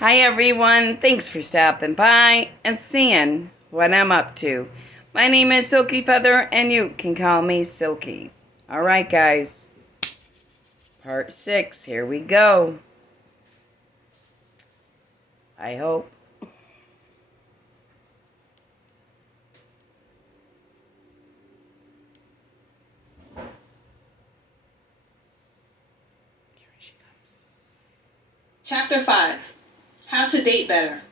Hi everyone, thanks for stopping by and seeing what I'm up to. My name is Silky Feather and you can call me Silky. Alright guys, part 6, here we go. I hope. Here she comes. Chapter 5. How to Date Better.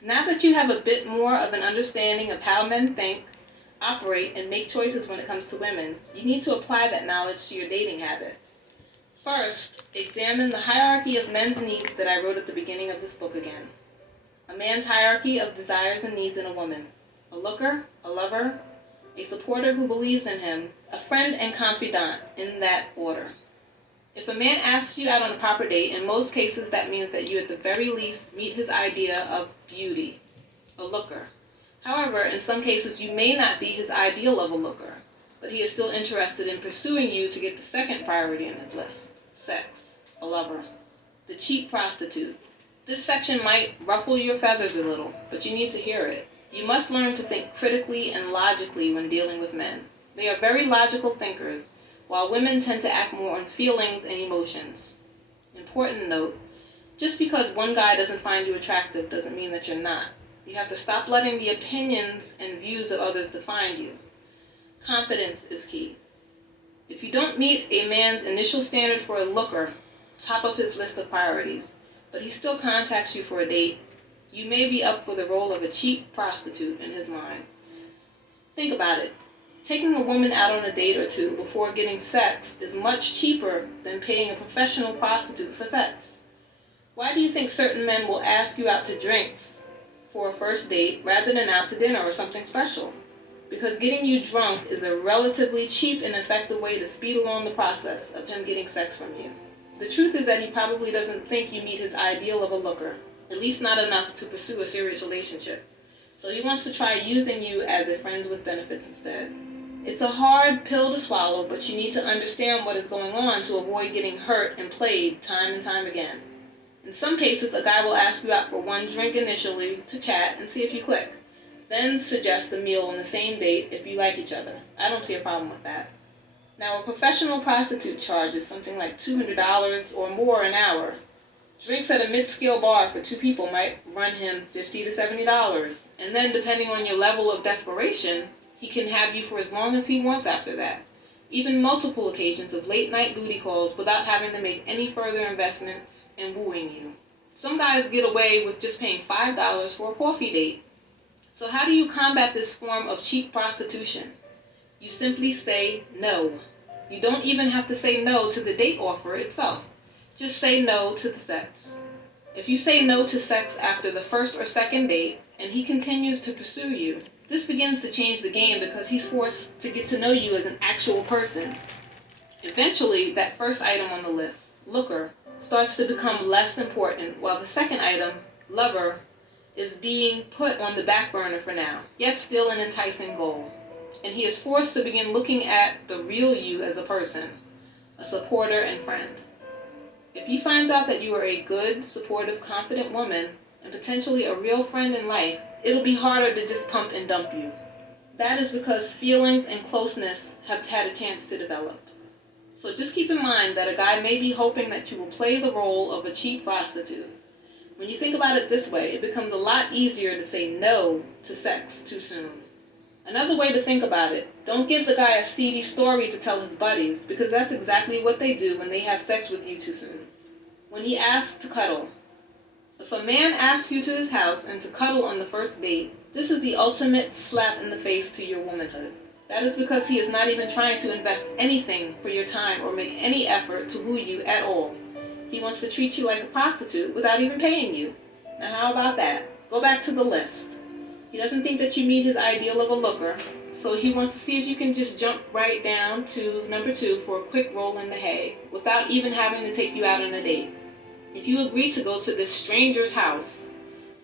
Now that you have a bit more of an understanding of how men think, operate, and make choices when it comes to women, you need to apply that knowledge to your dating habits. First, examine the hierarchy of men's needs that I wrote at the beginning of this book again. A man's hierarchy of desires and needs in a woman. A looker, a lover, a supporter who believes in him, a friend and confidant, in that order. If a man asks you out on a proper date, in most cases that means that you at the very least meet his idea of beauty, a looker. However, in some cases you may not be his ideal of a looker, but he is still interested in pursuing you to get the second priority in his list, sex, a lover. The cheap prostitute. This section might ruffle your feathers a little, but you need to hear it. You must learn to think critically and logically when dealing with men. They are very logical thinkers, while women tend to act more on feelings and emotions. Important note, just because one guy doesn't find you attractive doesn't mean that you're not. You have to stop letting the opinions and views of others define you. Confidence is key. If you don't meet a man's initial standard for a looker, top of his list of priorities, but he still contacts you for a date, you may be up for the role of a cheap prostitute in his mind. Think about it. Taking a woman out on a date or two before getting sex is much cheaper than paying a professional prostitute for sex. Why do you think certain men will ask you out to drinks for a first date rather than out to dinner or something special? Because getting you drunk is a relatively cheap and effective way to speed along the process of him getting sex from you. The truth is that he probably doesn't think you meet his ideal of a looker, at least not enough to pursue a serious relationship. So he wants to try using you as a friends with benefits instead. It's a hard pill to swallow, but you need to understand what is going on to avoid getting hurt and played time and time again. In some cases, a guy will ask you out for one drink initially to chat and see if you click. Then suggest a meal on the same date if you like each other. I don't see a problem with that. Now, a professional prostitute charges something like $200 or more an hour. Drinks at a mid-scale bar for two people might run him $50 to $70. And then, depending on your level of desperation, he can have you for as long as he wants after that. Even multiple occasions of late-night booty calls without having to make any further investments in wooing you. Some guys get away with just paying $5 for a coffee date. So how do you combat this form of cheap prostitution? You simply say no. You don't even have to say no to the date offer itself. Just say no to the sex. If you say no to sex after the first or second date, and he continues to pursue you, this begins to change the game because he's forced to get to know you as an actual person. Eventually, that first item on the list, looker, starts to become less important, while the second item, lover, is being put on the back burner for now, yet still an enticing goal. And he is forced to begin looking at the real you as a person, a supporter and friend. If he finds out that you are a good, supportive, confident woman, and potentially a real friend in life, it'll be harder to just pump and dump you. That is because feelings and closeness have had a chance to develop. So just keep in mind that a guy may be hoping that you will play the role of a cheap prostitute. When you think about it this way, it becomes a lot easier to say no to sex too soon. Another way to think about it, don't give the guy a seedy story to tell his buddies, because that's exactly what they do when they have sex with you too soon. When he asks to cuddle. If a man asks you to his house and to cuddle on the first date, this is the ultimate slap in the face to your womanhood. That is because he is not even trying to invest anything for your time or make any effort to woo you at all. He wants to treat you like a prostitute without even paying you. Now how about that? Go back to the list. He doesn't think that you meet his ideal of a looker, so he wants to see if you can just jump right down to number 2 for a quick roll in the hay without even having to take you out on a date. If you agree to go to this stranger's house,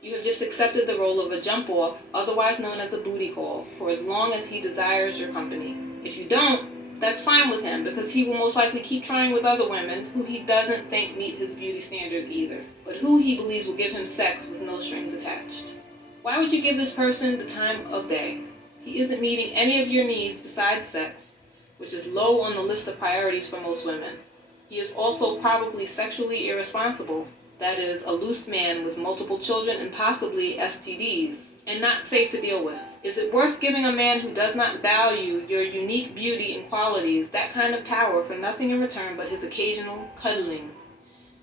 you have just accepted the role of a jump-off, otherwise known as a booty call, for as long as he desires your company. If you don't, that's fine with him because he will most likely keep trying with other women who he doesn't think meet his beauty standards either, but who he believes will give him sex with no strings attached. Why would you give this person the time of day? He isn't meeting any of your needs besides sex, which is low on the list of priorities for most women. He is also probably sexually irresponsible, that is, a loose man with multiple children and possibly STDs, and not safe to deal with. Is it worth giving a man who does not value your unique beauty and qualities that kind of power for nothing in return but his occasional cuddling?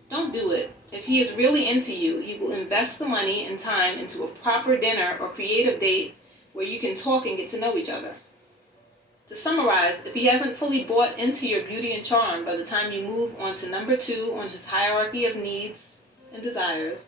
Don't do it. If he is really into you, he will invest the money and time into a proper dinner or creative date where you can talk and get to know each other. To summarize, if he hasn't fully bought into your beauty and charm by the time you move on to number 2 on his hierarchy of needs and desires,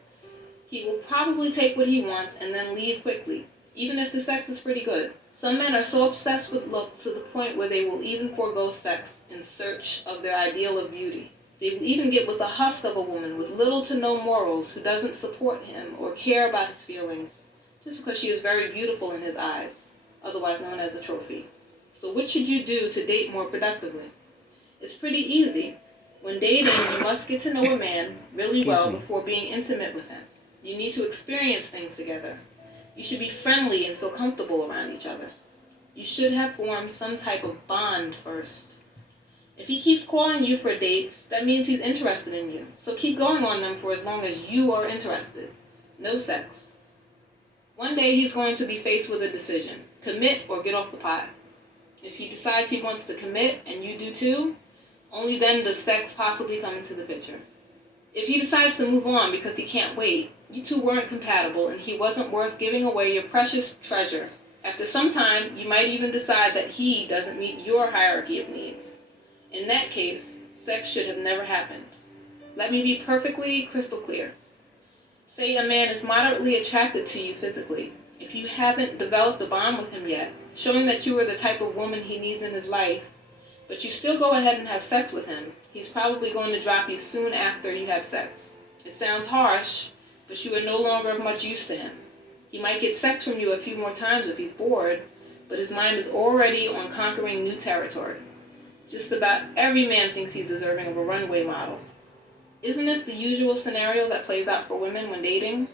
he will probably take what he wants and then leave quickly, even if the sex is pretty good. Some men are so obsessed with looks to the point where they will even forego sex in search of their ideal of beauty. They will even get with a husk of a woman with little to no morals who doesn't support him or care about his feelings, just because she is very beautiful in his eyes, otherwise known as a trophy. So what should you do to date more productively? It's pretty easy. When dating, you must get to know a man really well before being intimate with him. You need to experience things together. You should be friendly and feel comfortable around each other. You should have formed some type of bond first. If he keeps calling you for dates, that means he's interested in you. So keep going on them for as long as you are interested. No sex. One day he's going to be faced with a decision. Commit or get off the pot. If he decides he wants to commit and you do too, only then does sex possibly come into the picture. If he decides to move on because he can't wait, you two weren't compatible and he wasn't worth giving away your precious treasure. After some time, you might even decide that he doesn't meet your hierarchy of needs. In that case, sex should have never happened. Let me be perfectly crystal clear. Say a man is moderately attracted to you physically. If you haven't developed a bond with him yet, showing that you are the type of woman he needs in his life, but you still go ahead and have sex with him, he's probably going to drop you soon after you have sex. It sounds harsh, but you are no longer of much use to him. He might get sex from you a few more times if he's bored, but his mind is already on conquering new territory. Just about every man thinks he's deserving of a runway model. Isn't this the usual scenario that plays out for women when dating?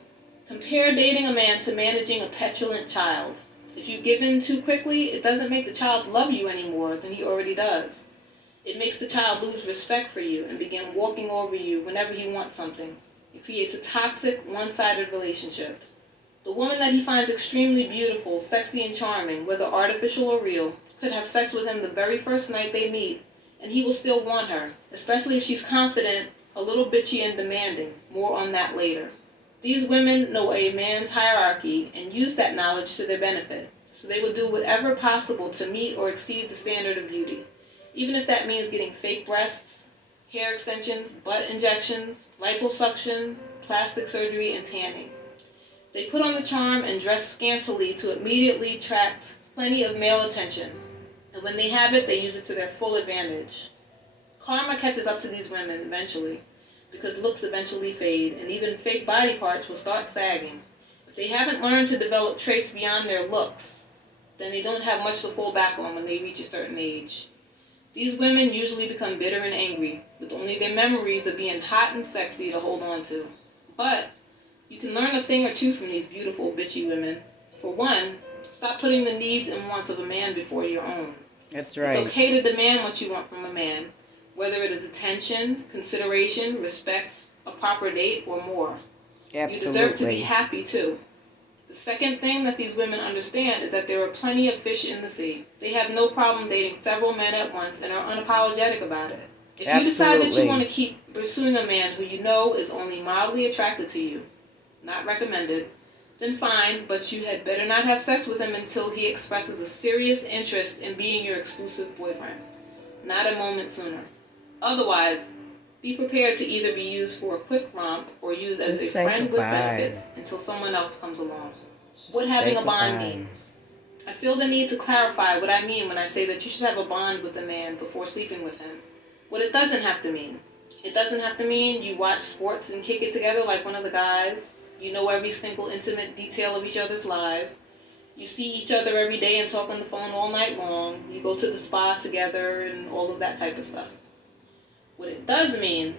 Compare dating a man to managing a petulant child. If you give in too quickly, it doesn't make the child love you any more than he already does. It makes the child lose respect for you and begin walking over you whenever he wants something. It creates a toxic, one-sided relationship. The woman that he finds extremely beautiful, sexy, and charming, whether artificial or real, could have sex with him the very first night they meet, and he will still want her, especially if she's confident, a little bitchy, and demanding. More on that later. These women know a man's hierarchy and use that knowledge to their benefit, so they will do whatever possible to meet or exceed the standard of beauty, even if that means getting fake breasts, hair extensions, butt injections, liposuction, plastic surgery, and tanning. They put on the charm and dress scantily to immediately attract plenty of male attention, and when they have it, they use it to their full advantage. Karma catches up to these women eventually, because looks eventually fade, and even fake body parts will start sagging. If they haven't learned to develop traits beyond their looks, then they don't have much to fall back on when they reach a certain age. These women usually become bitter and angry, with only their memories of being hot and sexy to hold on to. But you can learn a thing or two from these beautiful, bitchy women. For one, stop putting the needs and wants of a man before your own. That's right. It's okay to demand what you want from a man, whether it is attention, consideration, respect, a proper date, or more. Absolutely. You deserve to be happy, too. The second thing that these women understand is that there are plenty of fish in the sea. They have no problem dating several men at once and are unapologetic about it. If you decide that you want to keep pursuing a man who you know is only mildly attracted to you, not recommended, then fine, but you had better not have sex with him until he expresses a serious interest in being your exclusive boyfriend. Not a moment sooner. Otherwise, be prepared to either be used for a quick romp or used as a friend with benefits until someone else comes along. What having a bond means. I feel the need to clarify what I mean when I say that you should have a bond with a man before sleeping with him. What it doesn't have to mean. It doesn't have to mean you watch sports and kick it together like one of the guys. You know every single intimate detail of each other's lives. You see each other every day and talk on the phone all night long. You go to the spa together and all of that type of stuff. What it does mean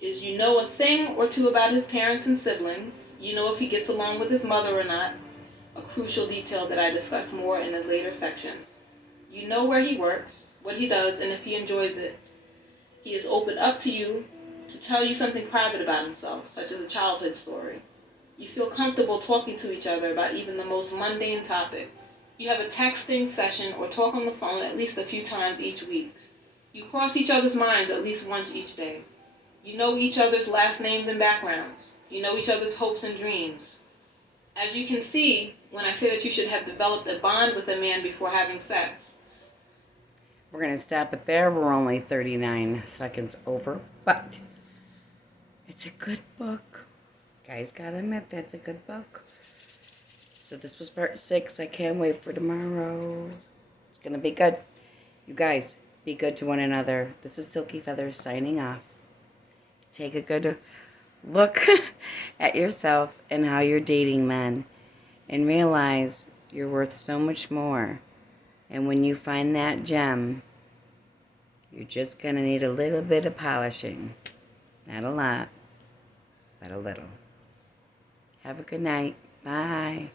is you know a thing or two about his parents and siblings. You know if he gets along with his mother or not, a crucial detail that I discuss more in a later section. You know where he works, what he does, and if he enjoys it. He is open up to you to tell you something private about himself, such as a childhood story. You feel comfortable talking to each other about even the most mundane topics. You have a texting session or talk on the phone at least a few times each week. You cross each other's minds at least once each day. You know each other's last names and backgrounds. You know each other's hopes and dreams. As you can see, when I say that you should have developed a bond with a man before having sex. We're going to stop it there. We're only 39 seconds over, but it's a good book. Guys, gotta admit, that's a good book. So this was part 6. I can't wait for tomorrow. It's going to be good. You guys, be good to one another. This is Silkyfeathers signing off. Take a good look at yourself and how you're dating men, and realize you're worth so much more. And when you find that gem, you're just going to need a little bit of polishing. Not a lot, but a little. Have a good night. Bye.